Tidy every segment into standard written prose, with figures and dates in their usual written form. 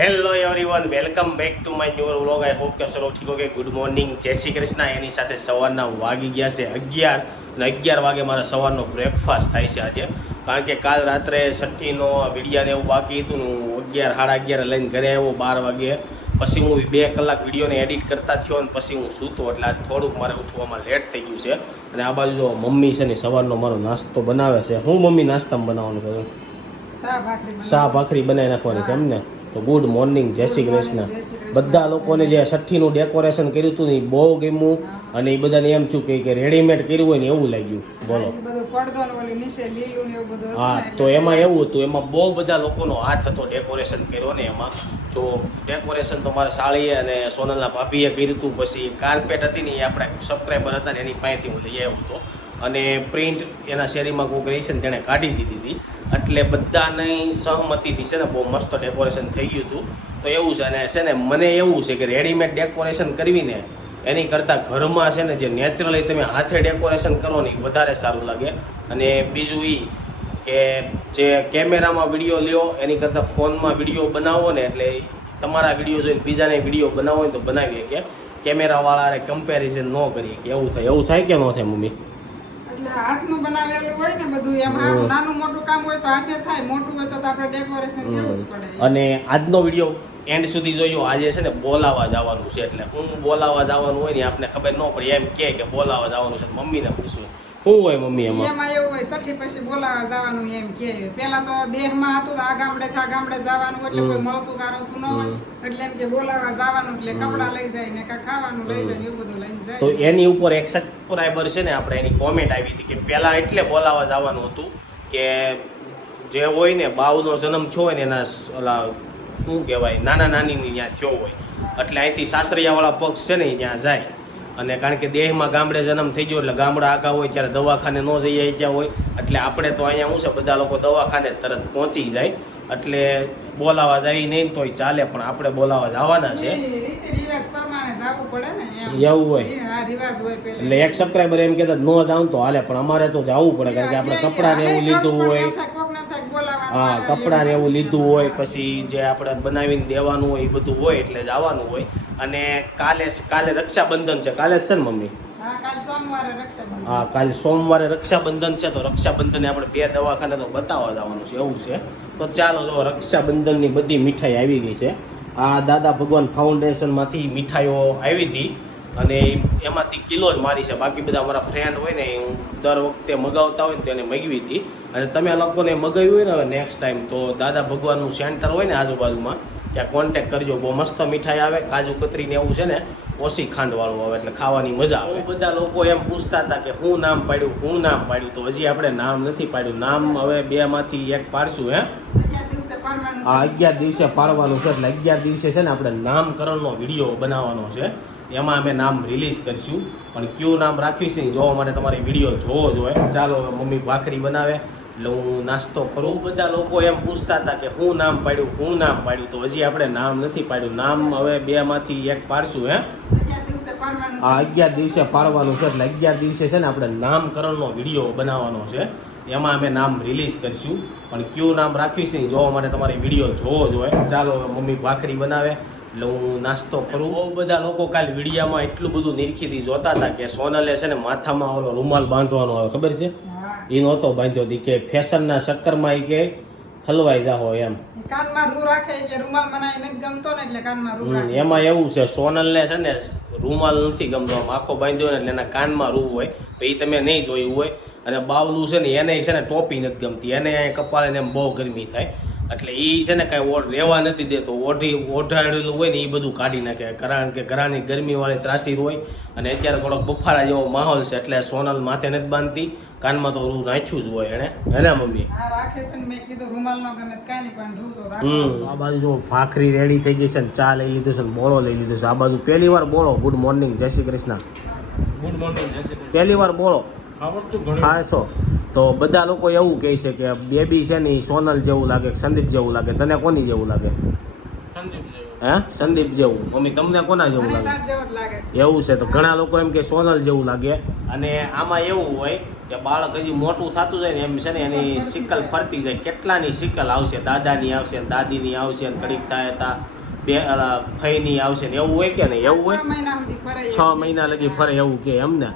Hello everyone, welcome back to my new vlog. I hope કે સરો ઠીક હો. Good morning, જય શ્રી કૃષ્ણ. એની સાથે સવારના વાગી ગયા છે 11 અને 11 વાગે મારા સવારનો બ્રેકફાસ્ટ થાય છે આજે. કારણ કે કાલ રાત્રે છઠ્ઠીનો વિડીયાને એવું બાકી હતું. હું 11 સાડા 11 લઈને ઘરે આવ્યો 12 વાગે. પછી હું 2 કલાક વિડીયોને એડિટ કરતા થયો અને પછી હું સૂતો, એટલે આજ થોડુંક મારે ઉઠવામાં લેટ થઈ ગયું છે. અને આ બાજુ જો મમ્મી છે ને સવારનો મારો નાસ્તો બનાવે છે. હું મમ્મી નાસ્તામાં બનાવવાનું છે? શાહ ભાખરી બનાવી નાખવાની છે એમને. તો ગુડ મોર્નિંગ, જય શ્રી કૃષ્ણ. બધા લોકોને જે છઠ્ઠીનું ડેકોરેશન કર્યું હતું ને એ બહુ ગમ્યું. અને એ બધાને એમ થયું કે રેડીમેડ કર્યું હોય ને એવું લાગ્યું. બોલો. હા, તો એમાં એવું હતું, એમાં બહુ બધા લોકોનો હાથ હતો ડેકોરેશન કર્યો ને. એમાં જો ડેકોરેશન તો મારા સાળીએ અને સોનલના ભાભીએ કર્યું હતું. પછી કાર્પેટ હતી ને એ આપણે સબસ્ક્રાઈબર હતા ને એની પાસેથી હું લઈ આવ્યો હતો. અને પ્રિન્ટ એના શેરીમાં કોઈ રહી છે ને તેણે કાઢી દીધી હતી. એટલે બધાની સહમતિથી છે ને બહુ મસ્ત ડેકોરેશન થઈ ગયું હતું. તો એવું છે અને છે ને મને એવું છે કે રેડીમેડ ડેકોરેશન કરવીને એની કરતાં ઘરમાં છે ને જે નેચરલી તમે હાથે ડેકોરેશન કરો ને એ વધારે સારું લાગે. અને બીજું એ કે જે કેમેરામાં વિડીયો લ્યો એની કરતાં ફોનમાં વિડીયો બનાવો ને, એટલે તમારા વિડીયો જોઈને બીજાને વિડીયો બનાવો હોય તો બનાવીએ કે કેમેરાવાળાને કમ્પેરિઝન ન કરીએ કે એવું થાય કે ન થાય મમ્મી? હાથનું બનાવેલું હોય ને બધું, એમ નાનું મોટું કામ હોય તો હાથે થાય, મોટું હોય તો આપણે ડેકોરેશન દેવું જ પડે. અને આજનો વિડીયો એન્ડ સુધી જોયો. આજે છે ને બોલાવા જવાનું છે, એટલે હું બોલાવા જવાનું હોય ને આપને ખબર ન પડે એમ કે બોલાવા જવાનું છે. મમ્મીને પૂછવું શું હોય મમ્મી એમાં એવું હોય છઠ્ઠી પછી બોલાવા જવાનું એમ કે. પેલા તો દેહમાં હતું આ ગામડે થી આ ગામડે જવાનું, એટલે કોઈ મળતું કારતું ન હોય, એટલે એમ કે બોલાવા જવાનું, એટલે કપડા લઈ જાય ને ખાવાનું લઈ જાય એવું બધું લઈને જાય. તો એની ઉપર એક સબસ્ક્રાઈબર છે ને આપણે એની કોમેન્ટ આવી હતી કે પેલા એટલે બોલાવા જવાનું હતું કે જે હોય ને બાવનો જન્મ થયો હોય ને એના ઓલા શું કહેવાય નાના નાનીની ત્યાં થયો હોય, એટલે અહીંથી સાસરિયાવાળા પક્ષ છે ને ત્યાં જાય. અને કારણ કે દેહમાં ગામડે જન્મ થઈ ગયો એટલે ગામડા આગા હોય ત્યારે દવાખાને ન જઈએ ત્યાં હોય, એટલે આપણે તો અહીંયા શું છે બધા લોકો દવાખાને તરત પહોંચી જાય. એટલે બોલાવા જાય નહીં તોય ચાલે, પણ આપણે બોલાવા જવાના છે એવું હોય. એટલે એક સબસ્ક્રાઈબર એમ કહેતા ન જાઉં તો હાલે, પણ અમારે તો જવું પડે કારણ કે આપણે કપડાને એવું લીધું હોય. હા, કપડાને એવું લીધું હોય, પછી જે આપણે બનાવીને દેવાનું હોય એ બધું હોય, એટલે જવાનું હોય. અને કાલે રક્ષાબંધન છે. કાલે છે ને મમ્મી? હા, કાલે સોમવારે રક્ષાબંધન છે. તો રક્ષાબંધને આપણે 2 દવાખાને તો બતાવવા જવાનું છે એવું છે. તો ચાલો, જો રક્ષાબંધનની બધી મીઠાઈ આવી ગઈ છે. આ દાદા ભગવાન ફાઉન્ડેશનમાંથી મીઠાઈઓ આવી હતી અને એમાંથી કિલો જ મારી છે. બાકી બધા અમારા ફ્રેન્ડ હોય ને હું દર વખતે મગાવતા હોય ને તેને મગાવી હતી. અને તમે લોકોને મગાવ્યું હોય ને હવે નેક્સ્ટ ટાઈમ તો દાદા ભગવાનનું સેન્ટર હોય ને આજુબાજુમાં ત્યાં કોન્ટેક કરજો. બહુ મસ્ત મીઠાઈ આવે, કાજુ કતરીને એવું છે ને, ઓછી ખાંડવાળું આવે, એટલે ખાવાની મજા આવે. બધા લોકો એમ પૂછતા હતા કે શું નામ પાડ્યું, તો હજી આપણે નામ નથી પાડ્યું. નામ હવે 2માંથી 1 પાડશું. હા, 11 દિવસે પાડવાનું છે. એટલે 11 દિવસે છે ને આપણે નામકરણનો વિડીયો બનાવવાનો છે. એમાં અમે નામ રિલીઝ કરીશું, પણ કયું નામ રાખીશ ને જોવા માટે તમારે વિડીયો જોવો જોઈએ. ચાલો, મમ્મી ભાખરી બનાવે એટલે હું નાસ્તો કરું. બધા લોકો એમ પૂછતા હતા કે શું નામ પાડ્યું, તો હજી આપણે નામ નથી પાડ્યું. નામ હવે 2માંથી 1 પાડશું. હા, 11 દિવસે પાડવાનું છે. એટલે 11 દિવસે છે ને આપણે નામકરણનો વિડીયો બનાવવાનો છે. એમાં અમે નામ રિલીઝ કરીશું, પણ કયું નામ રાખીશ ને જોવા માટે તમારે વિડીયો જોવો જોઈએ. ચાલો, મમ્મી ભાખરી બનાવે એટલે હું નાસ્તો કરું. બહુ બધા લોકો કાલે વિડીયામાં એટલું બધું નિરખીથી જોતા હતા કે સોનલે છે ને માથામાં ઓલો રૂમાલ બાંધવાનો આવે, ખબર છે? એ નહોતો બાંધ્યો હતી કે ફેશનના ચક્કરમાં એ કે હલવાઈ જાઓ એમ. એમાં એવું છે સોનલને છે ને રૂમાલ નથી ગમતો, આખો બાંધ્યો ને એટલે એના કાનમાં રૂ હોય, તો એ તમે નહીં જોયું હોય. અને બાવલું છે ને એને છે ને ટોપી નથી ગમતી, એને અહીંયા કપાળે એમ બહુ ગરમી થાય, એટલે એ છે ને કાંઈ રહેવા નથી દેતો. ઓઢાડેલું હોય ને એ બધું કાઢી નાખે, કારણ કે ઘરાની ગરમીવાળી ત્રાસી હોય. અને અત્યારે થોડોક બફારા જેવો માહોલ છે, એટલે સોનલ માથે નથી બાંધતી, કાનમાં તો રૂ નાખ્યું જ હોય એને. હે મમ્મી? આ બાજુ જો ભાખરી રેડી થઈ ગઈ છે ને ચા લઈ લીધું છે ને બોળો લઈ લીધું છે. આ બાજુ પહેલી વાર બોળો. ગુડ મોર્નિંગ, જય શ્રી કૃષ્ણ. Good morning. પહેલી વાર બોળો ખાશો તો બધા લોકો એવું કહે છે કે બેબી છે ને એ સોનલ જેવું લાગે, સંદીપ જેવું લાગે. તને કોની જેવું લાગે? હે સંદીપ જેવું. મમ્મી તમને કોના જેવું મને લાગે? તાર જેવો જ લાગે છે. એવું છે તો ઘણા લોકો એમ કે સોનલ જેવું લાગે. અને આમાં એવું હોય કે બાળક હજી મોટું થતું જાય ને એમ છે ને એની સિકલ ફરતી જાય. કેટલાની સિકલ આવશે, દાદાની આવશે, દાદીની આવશે, ઘડીક થાય તા બે ફઈની આવશે ને એવું હોય કે નહીં? એવું હોય 6 મહિના સુધી ફરે 6 મહિના લગી ફરે એવું કે એમને.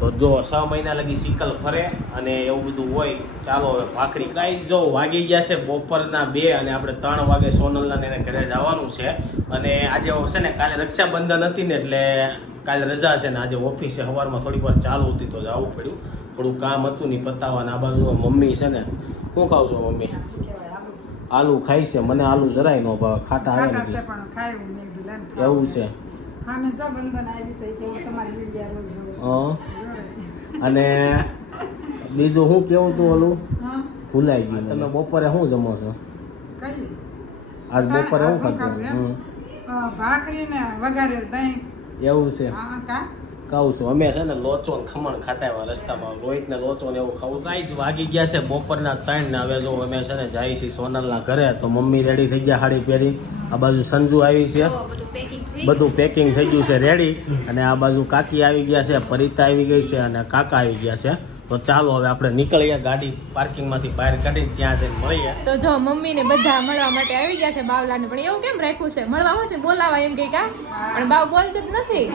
તો જો 6 મહિના લગી સિકલ ફરે અને એવું બધું હોય. ચાલો હવે ભાખરી ગાઈસ જો વાગી ગયા છે બપોરના 2 અને આપણે 3 વાગે સોનલના એને ઘરે જવાનું છે. અને આજે છે ને કાલે રક્ષાબંધન હતી ને એટલે કાલે રજા છે ને આજે ઓફિસે સવારમાં થોડીક વાર ચાલુ હતી તો જવું પડ્યું. થોડું કામ હતું ને પતાવવાનું. આ બાજુ મમ્મી છે ને શું ખાવ છો મમ્મી? આલુ ખાય છે. મને આલુ જરાય ન ભાવે, ખાટા આવે ખાટા છે ને પણ ખાય મેં કીધું લેન એવું છે. હા મેં જો બંધન આવી છે કે હું તમારી વિડિયા રોજ જોઉં છું. હા. અને બીજું શું કેવું તું ઓલું હા ભૂલાઈ ગયું. તમે બપોરે શું જમો છો? કઈ આજ બપોરે શું શું ખાધું? ખાધું ભાખરી ને વઘારે દહીં. એવું છે. હા કા કહું છું અમે છે ને લોચો ને ખમણ ખાતા આવ્યા રસ્તામાં. રોહિત ને લોચો ને એવું ખાવું. કાંઈ જ વાગી ગયા છે બપોરના 3 ને હવે જો અમે છે ને જાય છીએ સોનલના ઘરે. તો મમ્મી રેડી થઈ ગયા સાડી પહેરી. આ બાજુ સંજુ આવી છે, બધું પેકિંગ થઈ ગયું છે રેડી. અને આ બાજુ કાકી આવી ગયા છે, પરિતા આવી ગઈ છે અને કાકા આવી ગયા છે. તો ચાલો હવે આપણે નીકળીએ. ગાડી પાર્કિંગમાંથી બહાર કાઢીને ત્યાં જઈને મળીએ. તો જો મમ્મી ને બધા મળવા માટે આવી ગયા છે બાવલાને. પણ એવું કેમ રાખ્યું છે? મળવા હોય છે બોલાવા એમ કે કા? પણ બાવ બોલતું જ નથી.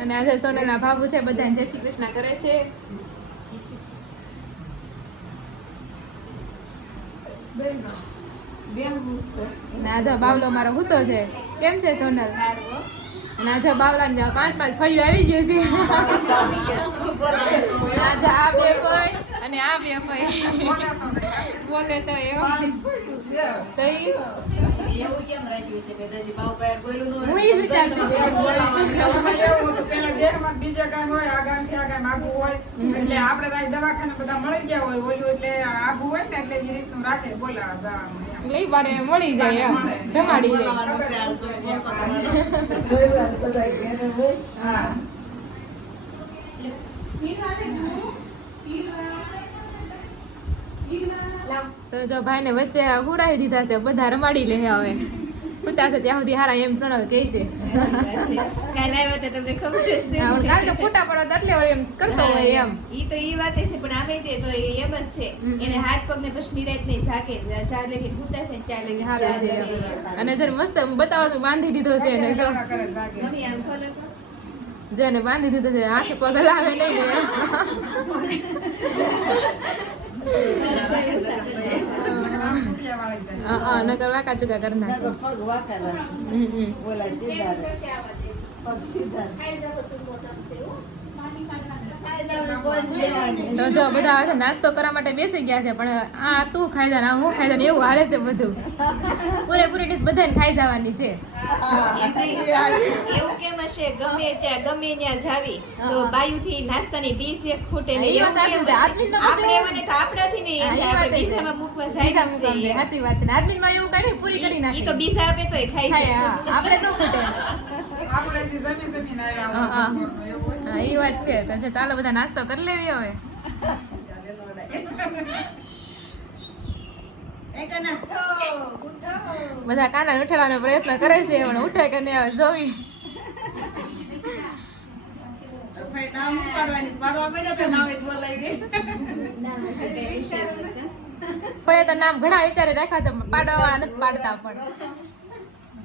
અને આજે સોનલના ભાભુ છે બધા જય શ્રી કૃષ્ણ કરે છે. અને આજે બાવલો મારો હૂતો છે. કેમ છે સોનલ? અને આજે બાવલા ને 5 ફઈઓ આવી ગયું છે. આજે આ 2 ફઈ અને આ 2 ફઈ બોલે તો એવું એવું કેમ રાખ્યું છે બેદાજી બાવ કાય બોલ્યું ન હું ઈ જ વિચારતી હતી. એવું હતું પેલા દેહમાં બીજા કાંઈ હોય આ ગામથી આ ગામ આઘું હોય એટલે આપણે ત્યાં દવાખાને બધા મળી ગયા હોય ઓલું એટલે આઘું હોય ને એટલે એ રીતનું રાખે બોલાવા જવાનું એમ. એટલે ઈ બાને મળી જાય એમ રમાડી જાય. હા તો જો ભાઈને વચ્ચે હુડાવી દીધા છે. બધા રમાડી લે હવે ઉતારશે ત્યાં સુધી હારા એમ સોનલ કહે છે. કાલે આવ્યા હતા તમને ખબર જ છે હા, કારણ કે ફોટા પડે એટલે વળી એમ કરતો હોય એમ. ઈ તો ઈ વાત છે પણ આમે તે તો એમ જ છે એને હાથ પગ ને પછી નિરાત નહીં સાકે 4 લેકે ભૂતા છે 4 લેકે હારા છે એમ. અને જેને મસ્ત બતાવવાનું બાંધી દીધો છે એને જો કરે જાગે મમ્મી આમ ખોલો તો જેને બાંધી દીધો છે હાથે પગ લાવે નહીં ને ટૂંટિયા વાળી જાય હા નકર વાકા ચુકા કરી નાખે. તો જો બધા આવે છે નાસ્તો કરવા માટે બેસી ગયા છે. પણ આ તું ખાઈ જા ને આ હું ખાઈ જા ને એવું હાલે છે બધું. પૂરેપૂરી ડીશ બધાને ખાઈ જવાની છે. એવું કેમ હશે ગમે ત્યાં જાવી તો બાયુથી નાસ્તાની ડીશ એક ખૂટે હા, નહીં એ વાત એવું સાચી છે. કેમ હશે? આદમીનો આપણે મને તો આપણાથી નહીં હા, એટલે એ વાત આપણે છે. ડીશમાં મૂકવા બીજા જાય મુકામ છે. છે સાચી વાત છે. આદમીમાં એવું કાંઈ નહીં, પૂરી કરી ઈ નાખે. તો બીજા આપે તોય ખાઈ ખાય, જાય હા. આપણે ન ખૂટે. આપણે જે જમીન આવ્યા હા, હા. હોય એવું હોય હા, એ વાત છે. તો જો ચાલો બધા નાસ્તો કરી લેવી હવે. બધા કાના ઉઠાડવાનો પ્રયત્ન કરે છે પણ ઉઠે કે નહીં હવે જોવી. ભાઈ નામ ઉપાડવાની પાડવા માંડ્યા તો નામ જ બોલાઈ ગઈ પછી તો નામ ઘણા વિચારે રાખ્યા છે પાડવા નથી પાડતા પણ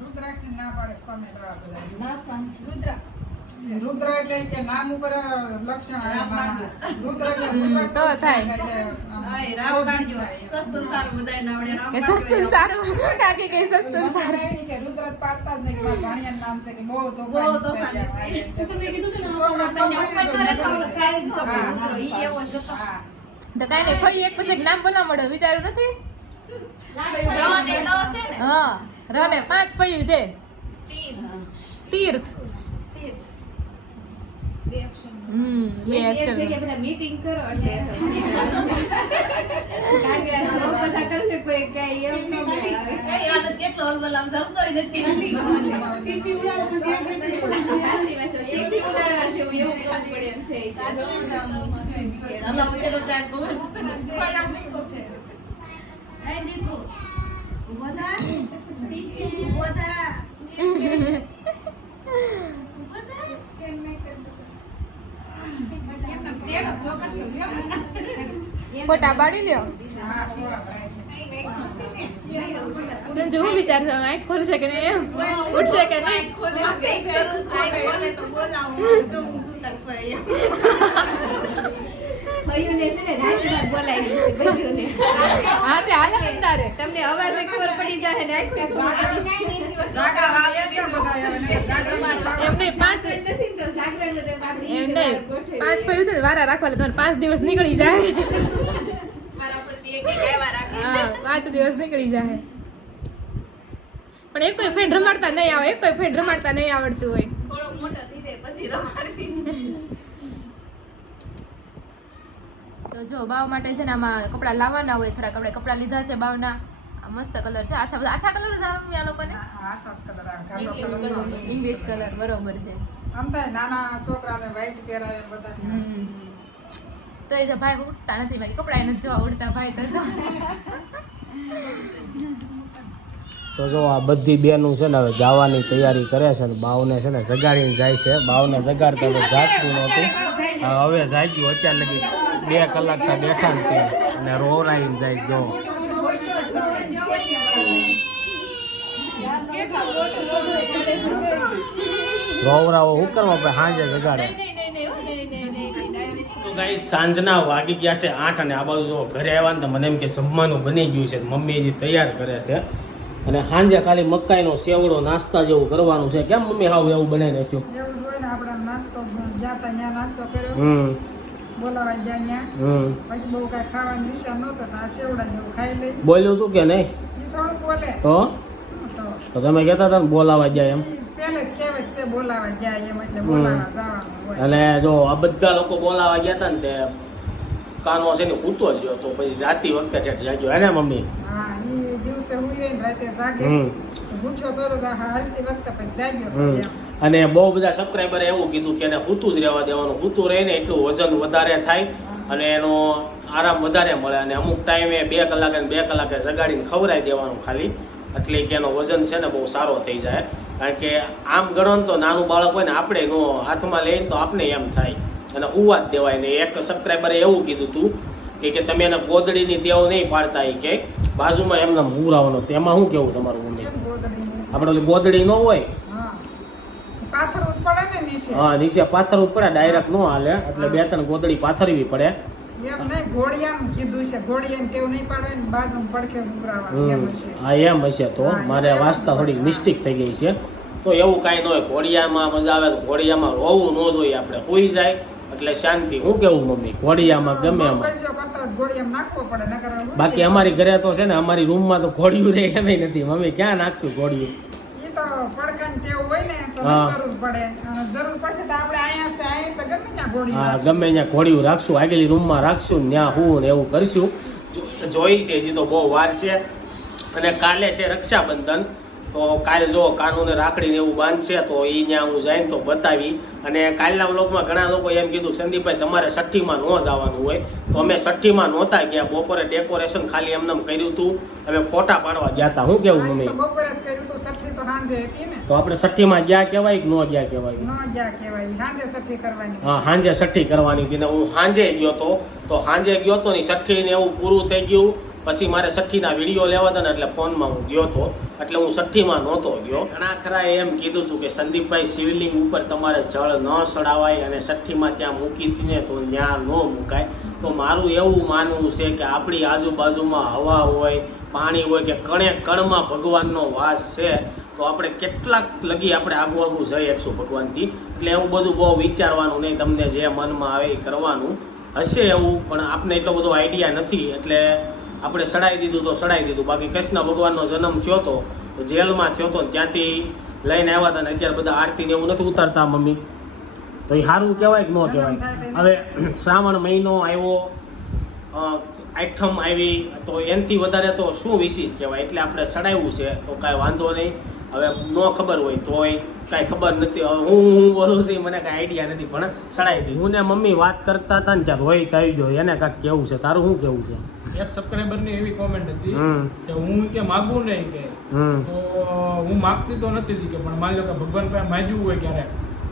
રુદ્રાક્ષની ના પાડે કોમે બધા રુદ્ર એટલે એમ કે નામ ઉપર લક્ષણ આવે માણસ. રુદ્ર એટલે રુદ્રાક્ષ તો થાય. એટલે કે સસ્તું ને સારું કાકી કે સસ્તું ને સારું. કે રુદ્ર જ પાડતા જ નહીં કે મારા ભાણિયાનું નામ છે કે બહુ તોફાની છે. તો કાંઈ નહીં ફઈ એક પછી એક નામ બોલવા મળે વિચાર્યું નથી. હા રને 5 ફઈ છે. તીર્થ. 2 અક્ષર. મીટિંગ કરો એટલે કારણ કે આ બધા કરશે કોઈ કઈ એમ ન બોલાવે કેટલો હલબલાવ સમતો નથી સાચી વાત છે ચીઠી ઉડાડવા છે એવું કામ પડે એમ છે ફોટા પાડી લ્યો જો હું વિચાર છું આંખ ખોલશે કે નહીં એમ ઉઠશે કે નહીં ભાઈઓને છે ને રાતે રાત બોલાવી દીધી ભાઈઓને. હા તે હાલે અંધારે તમને અવાજે ખબર પડી જાય ને આખી જાગા વાગે કેમ બધા એમ નહીં 5 નથી તો જાગરણ તો આપણે એમ નહીં 5 પૈયું છે વારા રાખવા એટલે 5 દિવસ નીકળી જાય હા 5 દિવસ નીકળી જાય પણ એક કોઈ ફ્રેન્ડ રમાડતા નહીં આવે એક કોઈ ફ્રેન્ડ રમાડતા નહીં આવડતું હોય થોડો મોટો થઈ જાય પછી રમાડવી. તો જો બાવ માટે છે ને આમાં કપડા લાવવાના હોય થોડાક આપણે કપડા લીધા છે બાવના આ મસ્ત કલર છે આછા કલર જ આવે આ લોકોને આસાસ કલર આવે ઇંગ્લિશ કલર બરોબર છે આમ થાય નાના છોકરાને વ્હાઈટ પહેરાવે બધા તો એ જે ભાઈ ઉઠતા નથી મારી કપડા નથી જોવા ઉડતા ભાઈ તો જો તો જો આ બધી બેનું છે ને હવે જવાની તૈયારી કરે છે ને બાવને છે ને જગાડીને જાય છે બાવને જગાડતા તો જાગતું નહોતું હવે જાગ્યું અત્યારે લગી 2 કલાક ત્યાં બેઠા ને ત્યાં અને રોવરાઈને જાય જો રોવરાવો શું કરવા આપણે સાંજે જગાડે તો ગાઈસ સાંજના વાગી ગયા છે 8 અને આ બાજુ જો ઘરે આવ્યા ને તો મને એમ કે જમવાનું બની ગયું છે મમ્મી હજી તૈયાર કરે છે અને સાંજે ખાલી મકાઈનો સેવડો નાસ્તા જેવું કરવાનું છે કેમ મમ્મી હાવ એવું બનાવી નાખ્યું એવું જ હોય ને આપણે નાસ્તો જ્યાં ત્યાં નાસ્તો કર્યો બોલાવા ગયા ત્યાં પછી બહુ કઈ ખાવાની ઈચ્છા નહોતો તો આ સેવડા જેવું ખાઈ લઈ બોલ્યું તું કે નહીં ઈ થોડું બોલે તો તો તમે કહેતા હતા ને બોલાવા જાય એમ ઈ પહેલે જ કહેવત છે બોલાવા જાય એમ એટલે બોલાવા જવાનું હોય અને જો આ બધા લોકો બોલાવા ગયા હતા ને તે કાનો છે ને ઉતો જ ગયો તો પછી જાતી વખતે ઠેઠ જાગ્યો હે ને મમ્મી હા ઈ દિવસે હુઈ રહીને રાતે જાગે ભૂખ્યો તો હાલતી વખતે પછી જાગ્યો તો એમ. અને બહુ બધા સબસ્ક્રાઈબરે એવું કીધું કે એને હૂતું જ રહેવા દેવાનું હૂતું રહે ને એટલું વજન વધારે થાય અને એનો આરામ વધારે મળે અને અમુક ટાઈમે 2 કલાકે ને 2 કલાકે જગાડીને ખવડાવી દેવાનું ખાલી એટલે કે એનો વજન છે ને બહુ સારો થઈ જાય કારણ કે આમ ગણો ને તો નાનું બાળક હોય ને આપણે નો હાથમાં લઈને તો આપણે એમ થાય અને હુવા જ દેવાય ને એક સબસ્ક્રાઈબરે એવું કીધું હતું કે તમે એને ગોદડીની ટેવ નહીં પાડતા કે બાજુમાં એમને હુરાવાનો તેમાં શું કેવું તમારું મમ્મી કેમ ગોદડીની? આપણે ઓલી ગોદડી ન હોય હા પાથરવું જ પડે ને નીચે હા નીચે પાથરવું જ પડે ડાયરેક્ટ ન હાલે એટલે 2-3 ગોદડી પાથરવી પડે એમ નહીં ઘોડિયાનું કીધું છે ઘોડિયાને ટેવ નહીં પાડવે ને બાજુમાં પડખે ઉભરાવાનું એમ હશે હા એમ હશે તો હા, મારે એમ વાંચતા હશે. થોડી મિસ્ટેક થઈ ગઈ છે તો એવું કાંઈ ન હોય ઘોડિયામાં મજા આવે તો ઘોડિયામાં રોવું ન જોઈએ આપણે હોઈ જાય એટલે શાંતિ હું કેવું મમ્મી ઘોડિયામાં ગમે એમાં કશો કરતા હોય ઘોડિયામાં નાખવો પડે નકર હું બાકી અમારી ઘરે તો છે ને અમારી રૂમમાં તો ઘોડિયું રહે એમ નથી મમ્મી ક્યાં નાખશું ઘોડિયું ઈ તો પડકાની ટેવ હોય ને તો હા. જરૂર પડે અને જરૂર પડશે તો આપણે અહીંયા છે ગમે ત્યાં ઘોડી હા ગમે ત્યાં ઘોડિયું રાખશું આગલી રૂમમાં રાખશું ને ત્યાં હું ને એવું કરશું જોઈ છે હજી તો બહુ વાર છે અને કાલે છે રક્ષાબંધન તો કાલ જો કાનૂને રાખડીને એવું બાંધશે તો એ ત્યાં હું જઈને તો બતાવી અને કાલના વ્લોગમાં ઘણા લોકો એમ કીધું કે સંદીપભાઈ તમારે છઠ્ઠીમાં ન જવાનું હોય તો અમે છઠ્ઠીમાં નહોતા ગયા બપોરે ડેકોરેશન ખાલી એમને કર્યું હતું અમે ફોટા પાડવા ગયા હતા હું કેવું મમ્મી તો બપોરે જ કર્યું તો સઠ્ઠી તો સાંજે હતી ને તો આપણે છઠ્ઠીમાં ગયા કહેવાય કે ન ગયા કહેવાય ન જ્યાં કહેવાય સાંજે સઠ્ઠી કરવાની હા સાંજે છઠ્ઠી કરવાની હતી ને હું સાંજે ગયો તો સાંજે ગયો તો ને છઠ્ઠી ને એવું પૂરું થઈ ગયું પછી મારે છઠ્ઠીના વિડીયો લેવા હતા ને એટલે ફોનમાં હું ગયો હતો એટલે હું છઠ્ઠીમાં નહોતો ગયો ઘણા ખરા એમ કીધું હતું કે સંદીપભાઈ શિવલિંગ ઉપર તમારે જળ ન ચડાવાય અને છઠ્ઠીમાં ત્યાં મૂકી હતી ને તો ત્યાં ન મુકાય તો મારું એવું માનવું છે કે આપણી આજુબાજુમાં હવા હોય પાણી હોય કે કણે કણમાં ભગવાનનો વાસ છે તો આપણે કેટલાક લગી આપણે આગું આગું જઈ શકશું ભગવાનથી એટલે એવું બધું બહુ વિચારવાનું નહીં તમને જે મનમાં આવે એ કરવાનું હશે એવું પણ આપને એટલો બધો આઈડિયા નથી એટલે આપણે સડાઈ દીધું તો સડાઈ દીધું બાકી કૃષ્ણ ભગવાનનો જન્મ થયો તો જેલમાં થયો તો ત્યાંથી લઈને આવ્યા હતા ને અત્યારે બધા આરતીને એવું નથી ઉતારતા મમ્મી તો એ સારું કહેવાય કે ન કહેવાય હવે શ્રાવણ મહિનો આવ્યો આઠમ આવી તો એનાથી વધારે તો શું વિશેષ કહેવાય એટલે આપણે સડાવ્યું છે તો કાંઈ વાંધો નહીં હવે ન ખબર હોય તોય કાંઈ ખબર નથી હવે હું બોલું છું એ મને કાંઈ આઈડિયા નથી પણ સડાવી દીધી હું ને મમ્મી વાત કરતા હતા ને ત્યાં રોહિત આવી ગયો એને કાંઈક કેવું છે તારું શું કેવું છે એક સબસ્ક્રાઇબર ની એવી કોમેન્ટ હતી હમ. કે હું કે માગું નહીં કે તો હું માગતી તો નથી કે પણ માની લો કે ભગવાન પાસે માંગ્યું હોય ક્યારેક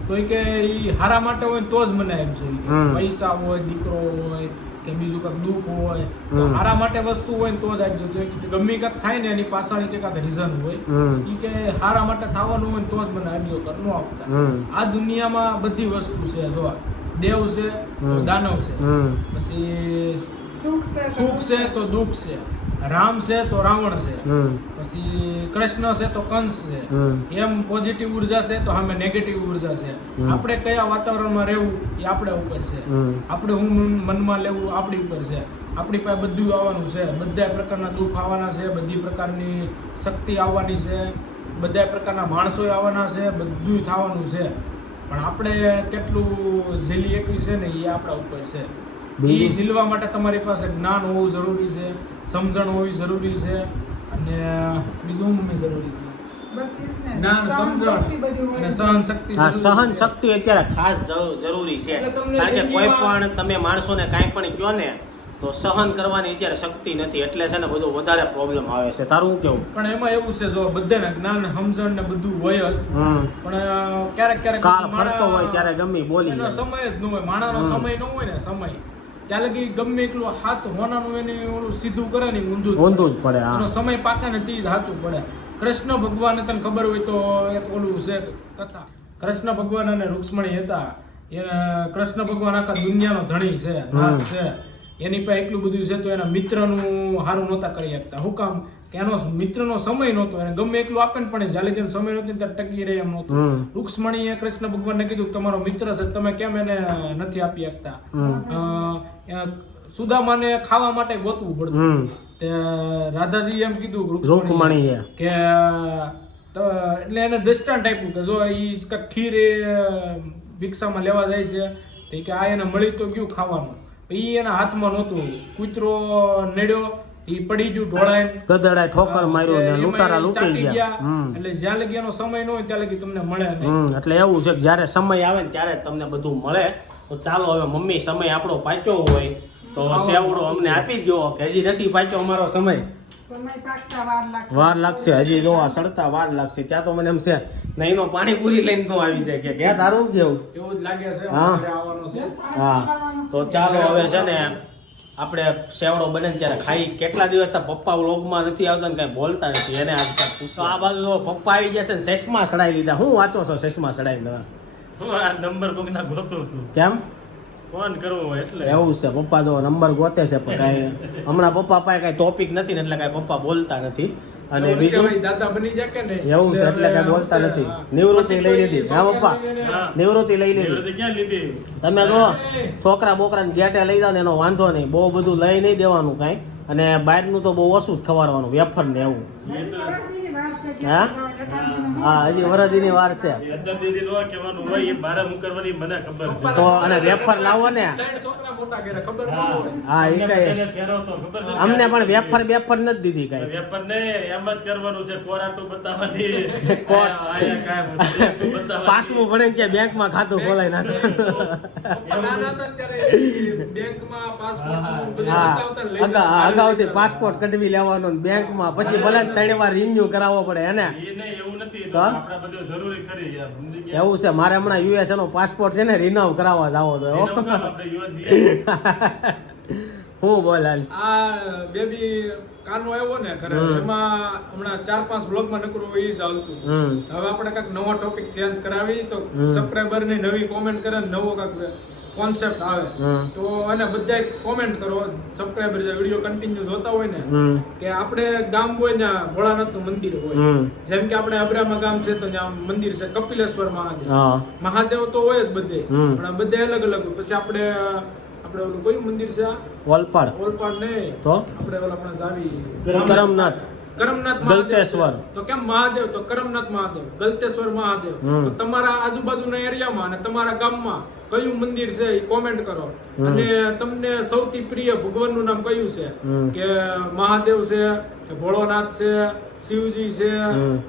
તો એ કે ઈ હારા માટે હોય તો જ મને એમ છે હમ. પૈસા હોય દીકરો હોય કે બીજું કંઈક દુઃખ હોય તો હારા માટે વસ્તુ હોય ને તો જ આપજો. તો એ ગમે કંઈક થાય ને એની પાછળ કે કાંઈક રીઝન હોય ઈ કે હારા માટે થવાનું હોય ને તો જ મને આપજો, કર નો આપતા. આ દુનિયામાં બધી વસ્તુ છે, જો દેવ છે તો દાનવ છે, પછી સુખ છે તો દુઃખ છે, રામ છે તો રાવણ છે, પછી કૃષ્ણ છે તો કંસ છે. એમ પોઝિટિવ ઉર્જા છે તો સામે નેગેટિવ ઉર્જા છે. આપણે કયા વાતાવરણમાં રહેવું એ આપણે ઉપર છે. આપણે હું મનમાં લેવું આપણી ઉપર છે. આપણી પાસે બધું આવવાનું છે, બધા પ્રકારના દુઃખ આવવાના છે, બધી પ્રકારની શક્તિ આવવાની છે, બધા પ્રકારના માણસો આવવાના છે, બધું થવાનું છે. પણ આપણે કેટલું ઝીલી એકવી છે ને એ આપણા ઉપર છે. એ ઝીલવા માટે તમારી પાસે જ્ઞાન હોવું જરૂરી છે, સમજણ હોવી જરૂરી છે, અને બીજું મમ્મી જરૂરી છે. બસ ઈ જ ને. જ્ઞાન, સહનશક્તિ બધી સમજણ હોય. અને સહનશક્તિ હા, જરૂરી છે. સહન શક્તિ અત્યારે ખાસ જરૂરી છે. એટલે તમને કારણ કે કોઈ જિંદગીમાં- પણ તમે માણસોને કાંઈ પણ કહો ને તો સહન કરવાની અત્યારે શક્તિ નથી, એટલે છે ને બધું વધારે પ્રોબ્લેમ આવે છે. તારું શું કેવું? પણ એમાં એવું છે, જો બધાને જ્ઞાન સમજણ ને બધું હોય જ, પણ ક્યારેક ક્યારેક કાળ માણસ- ફરતો હોય ત્યારે ગમે બોલી એનો જાય. સમય જ ન હોય, માણાનો સમય ન હોય ને સમય, ત્યાં લગી ગમે એટલું હાથ હોનાનું એને ઓલું સીધું કરે ને ઊંધું ઊંધું જ પડે. એનો હા, સમય પાકા ને તે જ સાચું પડે. કૃષ્ણ ભગવાન તને ખબર હોય તો એક ઓલું છે કથા, કૃષ્ણ ભગવાન અને રૂક્ષ્મણી હતા. કૃષ્ણ ભગવાન આખા દુનિયાનો ધણી છે, નાથ છે. એની પાસે એટલું બધું છે તો એના મિત્રનું હારું નહોતા કરી શકતા. શું કામ? કે એનો મિત્રનો સમય નહોતો, એને ગમે એટલું આપે ને પણ જ્યારે જેમ સમય નહોતો ત્યારે ટકી રહે એમ નહોતું. રૂક્ષ્મણીએ કૃષ્ણ ભગવાનને કીધું તમારો મિત્ર છે, તમે કેમ એને નથી આપી શકતા? સુદામાને ખાવા માટે ગોતવું પડતું. તે રાધાજી એમ કીધું રૂકમણીએ કે એટલે એને દ્રષ્ટાંત આપ્યું કે જો ઈ ખીર એ ભિક્ષામાં લેવા જાય છે તો કે આ એને મળી તો ગયું ખાવાનું, ઈ એના હાથમાં નહોતું. કૂતરો નડ્યો, ઈ પડી ગયું ઢોળાય, ગધેડાએ ઠોકર માર્યો ને એમાં લૂંટારા ઈ લૂંટી ચાટી ગયા. એટલે જ્યાં લગી એનો સમય ન હોય ત્યાં લગી તમને મળે નહીં. એટલે એવું છે કે જ્યારે સમય આવે ને ત્યારે તમને બધું મળે. તો ચાલો હવે મમ્મી સમય આપણો પાક્યો હોય તો સેવડો અમને આપી દો, કે હજી નથી પાક્યો અમારો સમય. સમય પાકતા વાર લાગશે. વાર લાગશે, હજી જો આ સડતા વાર લાગશે. ત્યાં તો મને એમ છે નહીં નો પાણીપુરી લઈને તો આવી જાય કે ક્યાં તારું કેવું? એવું જ લાગે છે હા. અમારે આવવાનું છે. હા, તો ચાલો હવે છે ને આપણે સેવડો બને ને ત્યારે ખાઈ. કેટલા દિવસ પપ્પા વ્લોગમાં નથી આવતા ને કઈ બોલતા નથી, એને આજ પૂછો. આ બાજુ જો પપ્પા આવી જશે ને ચશ્મા સડાઈ લીધા. હું વાંચો છો ચશ્મા સડાઈ લીધા? હું આ નંબર કોકના ગોતું છું, કેમ? ફોન કરવો હોય એટલે. એવું છે, પપ્પા જો નંબર ગોતે છે પણ કાંઈ હમણાં પપ્પા પાસે કાંઈ ટોપિક નથી ને એટલે કાંઈ પપ્પા બોલતા નથી. અને એવું બીજું કહેવાય, દાદા બની જાય કે નહીં? એવું છે એટલે કાંઈ બોલતા નથી. નિવૃત્તિ લઈ લીધી. હા પપ્પા, હા. નિવૃત્તિ લઈ લીધી. નિવૃત્તિ ક્યાં લીધી? તમે જો છોકરા બોકરાને ગેટે લઈ જાવ ને એનો વાંધો નહીં, બહુ બધું લઈ નહીં દેવાનું કાંઈ. અને બહારનું તો બહુ ઓછું જ ખવાડવાનું, વેફર ને એવું. હા હા, હજી વરદીની વાર છે એ અંદર દીદી નો કહેવાનું હોય, એ મારે હું કરવાની મને ખબર છે. તો. અને વેફર લાવો ને. ત્રણ છોકરા મોટા ઘરે ખબર ન હા. હોય. હા, એ અમને કઈ બધાને ફેરવતો ખબર છે? અમને પણ વેફર નથી દીધી કાંઈ. વેપાર ને એમ જ કરવાનું છે, કોરાટું બતાવવાની. કોર. આયા કાંઈ વસ્તુ બતાવવાની. પાસબુક ભણે ને ત્યાં બેંકમાં ખાતું ખોલાઈ નાખે. પપ્પા નાના હતા ત્યારે બેંકમાં પાસપોર્ટ બધું હા, બતાવતા ને લઈ જતા. અગાઉથી પાસપોર્ટ કઢવી લેવાનો ને બેંકમાં, પછી ભલે 3 વાર રિન્યુ કરાવવો પડે એને. એ નહીં, એવું નથી. તો? આપણા બધું જરૂરી ખરી યાર, સમજી ગયા? એવું છે, મારે હમણાં યુએસ નો પાસપોર્ટ છે ને રિન્યુ કરાવવા જાવો છે. એનું કામ આપણે US જઈએ. હું બોલ હાલ. આ બેબી કાનો આવ્યો ને ઘરે, એમાં હમણાં 4-5 બ્લોગમાં નકરું એ જ આવતું. હવે આપણે કાંઈક નવો ટોપિક ચેન્જ કરાવી તો સબસ્ક્રાઇબર ની નવી કોમેન્ટ કરે ને નવો કાંઈક કોન્સેપ્ટ આવે તો અને બધા કોમેન્ટ કરો. સબસ્ક્રાઇબર જે વિડીયો કન્ટિન્યુ જોતા હોય ને કે આપણે ગામ હોય ને ભોળાનાથનું મંદિર હોય, જેમ કે આપણે અબ્રામા ગામ છે તો ત્યાં મંદિર છે કપિલેશ્વર મહાદેવ. મહાદેવ તો હોય જ બધે, પણ બધે અલગ અલગ હોય. પછી આપણે ઓલું કયું મંદિર છે? ઓલપાડ ઓલપાડ નહીં, તો આપણે ઓલા આપણે જાવી કરમનાથ, કરમનાથ ગલતેશ્વર. તો કેમ મહાદેવ? તો કરમનાથ મહાદેવ, ગલતેશ્વર મહાદેવ. તો તમારા આજુબાજુના એરિયામાં અને તમારા ગામમાં કયું મંદિર છે એ કોમેન્ટ કરો. અને તમને સૌથી પ્રિય ભગવાનનું નામ કયું છે? કે મહાદેવ છે, કે ભોળોનાથ છે, શિવજી છે,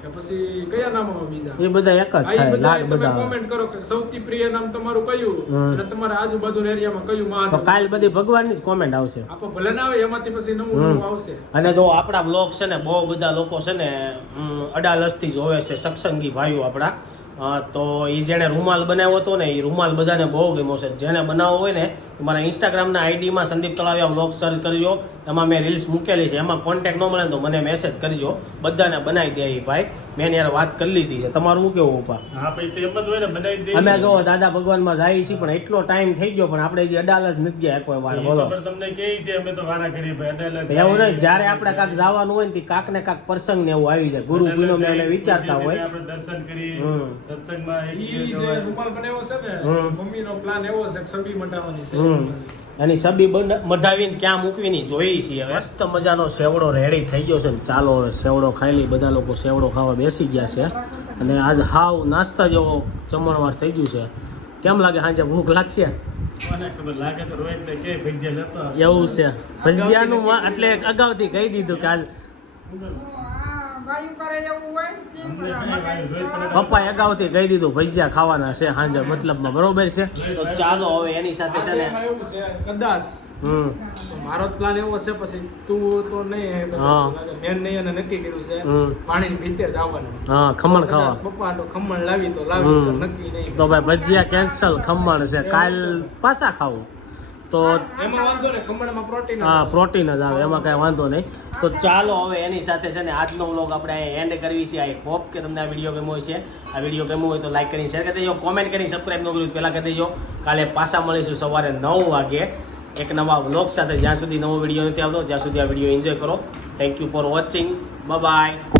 કે પછી કયા નામ આવે બીજા? એ બધા એક જ આ ઈ થાય, બધા લાડ તમે બધા આવે. કોમેન્ટ કરો કે સૌથી પ્રિય નામ તમારું કયું અને તમારા આજુબાજુના એરિયામાં કયું તો મહાદેવ. કાલ બધી ભગવાનની જ કોમેન્ટ આવશે. આપો ભલે ના આવે, એમાંથી પછી નવું નવું આવશે. અને જો આપણા બ્લોગ છે ને બહુ બધા લોકો છે ને અડાલજથી જોવે છે, સત્સંગી ભાઈઓ આપણા. તો એ જેણે રૂમાલ બનાવ્યો હતો ને એ રૂમાલ બધાને બહુ ગમ્યો છે. જેને બનાવવો હોય ને મારા ઇન્સ્ટાગ્રામના આઈડીમાં સંદીપ તળાવિયા વ્લોગ સર્ચ કરજો, એમાં મેં રીલ્સ મૂકેલી છે, એમાં કોન્ટેક્ટ ન મળે તો મને મેસેજ કરજો, બધાને બનાવી દે એ ભાઈ. મેં યાર વાત કરી લીધી છે. તમારું શું કેવું ઉપા? હા ભાઈ તો એમ જ હોય ને, બનાવી દે. અમે જો દાદા ભગવાનમાં જઈએ છીએ પણ એટલો ટાઈમ થઈ ગયો પણ આપણે જે અડાલત નથી ગયા કોઈ વાર. બોલો ખબર તમને કેવી છે, અમે તો વારા કરીએ ભાઈ અડાલત. એવું નહીં, જ્યારે આપણે કાંક જવાનું હોય ને તે કાંક ને કાંક પ્રસંગ ને એવું આવી જાય, ગુરુ પૂનમ ને એવું વિચારતા હોય. આપણે દર્શન કરીએ, હમ. સત્સંગમાં એક ઈ દિવસ જે જવાય. રૂમાલ બનાવ્યો છે ને, હમ. મમ્મીનો પ્લાન એવો છે કે સબી મટાવવાની છે. એની સબી મઢાવીને ક્યાં મૂકવીની જોઈ છીએ. મસ્ત મજાનો સેવડો રેડી થઈ ગયો છે ને ચાલો હવે સેવડો ખાઈ લઈ. બધા લોકો સેવડો ખાવા બેસી ગયા છે અને આજ હાવ નાસ્તા જેવો જમણવાર થઈ ગયું છે. કેમ લાગે સાંજે ભૂખ લાગશે? કોને ખબર, લાગે તો રોહિતને કે ભજીયા લેતો આવે. એવું છે ભજીયાનું એટલે અગાઉથી કહી દીધું કે આજ વાયુ કરે એવું હોય ને, સીમ અમને કરે, કઈ ભાઈ રોહિત તને પપ્પાએ અગાઉથી કહી દીધું ભજીયા ખાવાના છે સાંજે, મતલબમાં બરોબર છે. તો ચાલો હવે એની સાથે છે ને એમાં એવું છે કદાચ હમ તો મારો પ્લાન એવો છે, પછી તું તો નહીં હા. મેન નહીં એને નક્કી કર્યું છે હમ. પાણીની ભીતે જ આવવાનું. હા ખમણ કદાચ ખાવા. પપ્પા તો ખમણ લાવી તો લાવી, હમ. તો નક્કી નહીં. તો ભાઈ ભજીયા કેન્સલ, ખમણ છે કાલ પાછા ખાવું તો એમાં વાંધો નહીં, ખમણમાં પ્રોટીન હા પ્રોટીન જ આવે, એમાં કાંઈ વાંધો નહીં. તો ચાલો હવે એની સાથે છે ને આજનો વ્લોગ આપણે અહીંયા એન્ડ કરવી છે. આઈ હોપ કે તમને આ વિડીયો ગમ્યો હોય છે. આ વિડીયો ગમ્યો હોય તો લાઈક કરીને શેર કરી દેજો, કોમેન્ટ કરીને સબસ્ક્રાઈબ ન કર્યું પહેલાં કરી દેજો. કાલે પાછા મળીશું સવારે 9 વાગે એક નવા વ્લોગ સાથે. જ્યાં સુધી નવો વિડીયો નથી આવતો ત્યાં સુધી આ વિડીયો એન્જોય કરો. Thank you for watching. Bye bye.